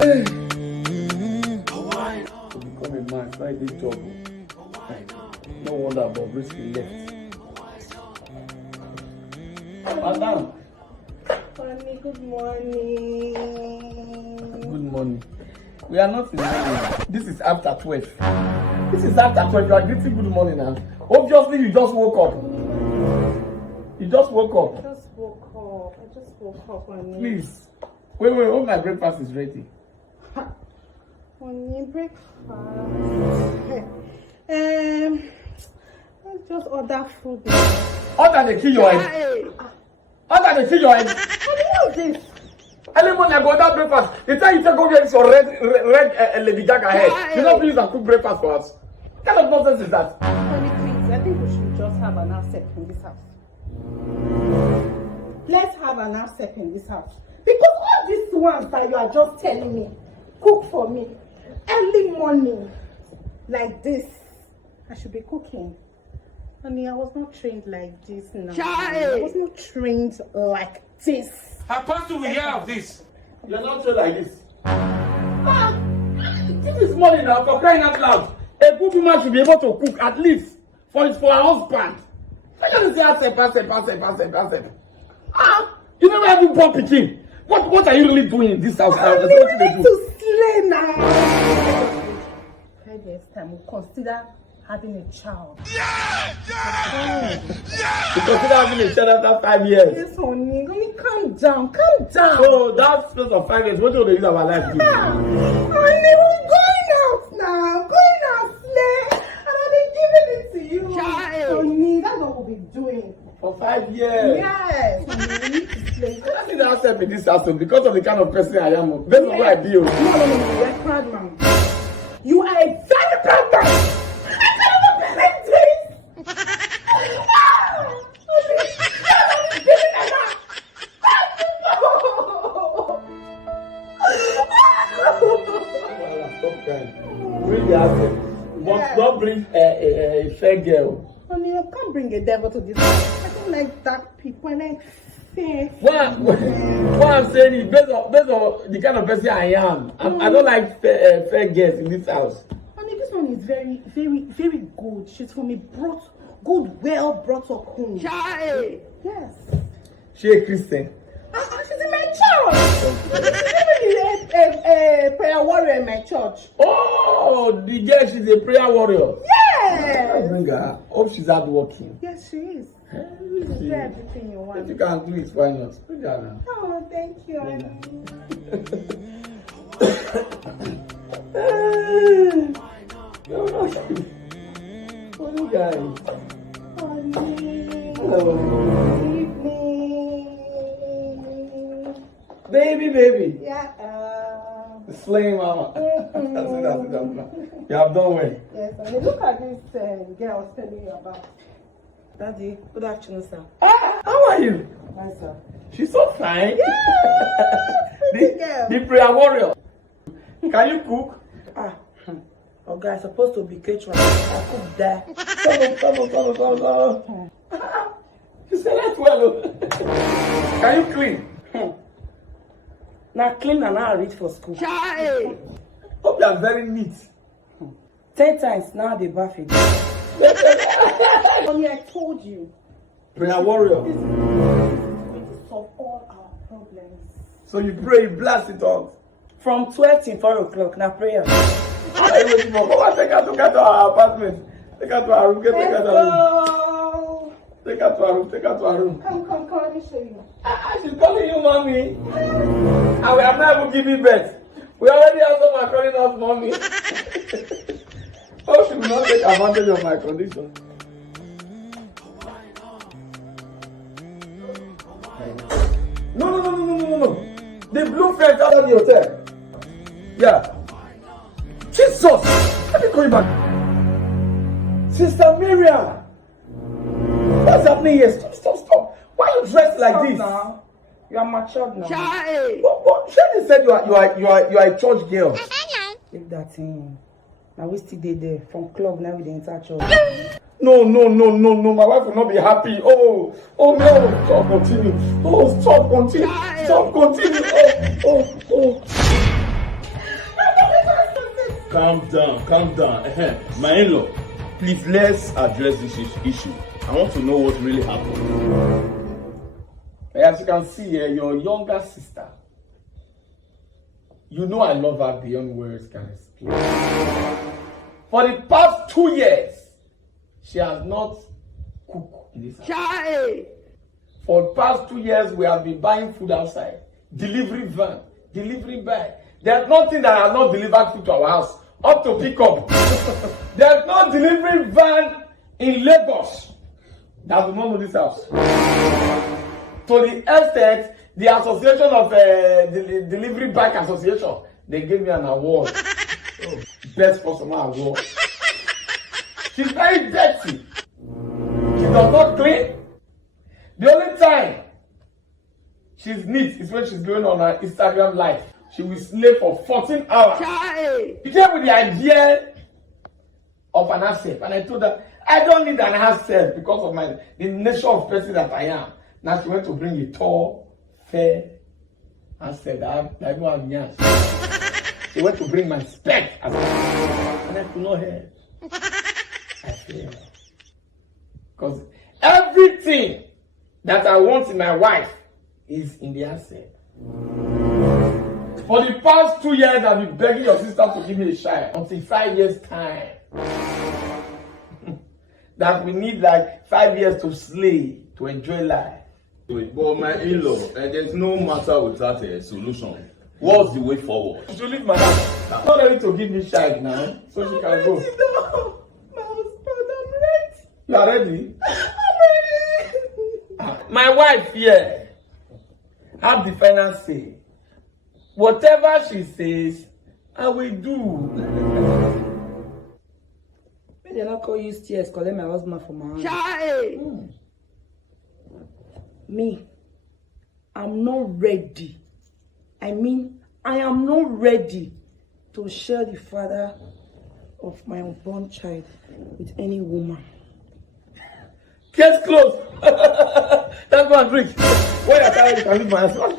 Hey. To become a man, try this job. No wonder Bobrisky left. Madam. Honey, good morning. Good morning. We are not in the morning. This is after 12. This is after 12. You are greeting good morning and obviously you just woke up. You just woke up. I just woke up, honey. Please. Wait, oh, my breakfast is ready. Honey, breakfast. Let's just order food. Order the kill your head. Order the kill your head. Honey, what is this? Early morning I go order breakfast. The time you take over this red Lady Gaga head. You know, please and cook breakfast for us. What kind of nonsense is that? Honey, please, I think we should just have an outset in this house. Let's have an outset in this house. Because all these ones that you are just telling me, cook for me, early morning, like this, I should be cooking. Honey, I was not trained like this now. I was not trained like this. How fast do we hear of this? You are not sure like this. This is money now for crying out loud. A good woman should be able to cook at least for her husband. I just say accept. You never have been born pikin. What are you really doing in this house now? I need to slay now. 5 years time, we'll consider having a child. You consider having a child after 5 years? Yes, honey. Honey, calm down. So that space of 5 years, what do you use our life to do? Honey, we're going out now. Going out, slay. And I'll be giving it to you. Honey, that's what we'll be doing. For 5 years? Yes. Honey, we need to slay. I think that's help in this house because of the kind of person I am. That's what I do. No. You're a proud man. You are a very proud man. I can't even believe this. Stop crying. Bring the asset. But don't bring a fair girl. Honey, you can't bring a devil to this house. I don't like dark people. I like fair. What I'm saying is based on the kind of person I am. I don't like fair girls in this house. Honey, this one is very, very, very good. She's from a well brought up home. Yes. She a Christian. She's in my church. She's even a prayer warrior in my church. Oh, the girl, she's a prayer warrior. Yes. Bring her. Hope she's hardworking. Yes, she is. She's everything you want. If you can do it, why not? Bring her now. Oh, thank you, honey. Funny guys. Honey. Hello. Baby. Yeah. Slaying mama. That's it. You have done well. Yes, honey. Look at this girl I was telling you about. Daddy, good afternoon, sir. How are you? Hi, sir. She's so fine. Yeah, pretty girl. The prayer warrior. Can you cook? Oh, guy, supposed to be catering. I cook there. Come. You said that well. Can you clean? Now clean and now reach for school. Hope you are very neat. 10 times now they bath it. Mommy, I told you. Prayer warrior. This is going to solve all our problems. So you pray, you blast it out. From 12 to 4 o'clock, now prayer. Come on, take her to our apartment. Take her to our room. Take her to our room. Take her to our room. Come, let me show you. She's calling you mommy. And we have not even given birth. We already have someone calling us mommy. Oh, she will not take advantage of my condition. No. The blue fence outside the hotel. Yeah. Jesus! Let me call you back. Sister Miriam. What's happening here? Stop. Why are you dressed like this? Now. You are matured now. But Shani said you are a church girl. Leave that thing. Now we still there from club now with the entire church. No. My wife will not be happy. Oh no. Stop, continue. Stop, continue. Oh. Calm down. My in-law, please let's address this issue. I want to know what really happened. As you can see here, your younger sister, you know I love her beyond words can explain. For the past 2 years, she has not cooked in this house. For the past 2 years, we have been buying food outside. Delivery van, delivery bag. There's nothing that has not delivered food to our house. Up to pick up. There's no delivery van in Lagos that will not know this house. To the extent, the association of the delivery bike association, they gave me an award. Best customer award. She's very dirty. She does not clean. The only time she's neat is when she's going on her Instagram live. She will slay for 14 hours. She came with the idea of an asset. And I told her, I don't need an asset because of the nature of person that I am. Now she went to bring a tall, fair asset. I don't have yansh. She went to bring my spec as well. And I could not help. I failed. Because everything that I want in my wife is in the asset. For the past 2 years, I've been begging your sister to give me a child until 5 years' time. That we need like 5 years to slay, to enjoy life. But my in-law, there's no matter without a solution. What's the way forward? You should leave my house. I'm not ready to give me child now, so she can go. No, my husband, I'm ready. You are ready? I'm ready. My wife here have the final say. Whatever she says, I will do. When they not call you stairs, collect my husband from my house. Me, I'm not ready. I mean, I am not ready to share the father of my unborn child with any woman. Case closed. That's one drink. When you're tired, you can leave my house.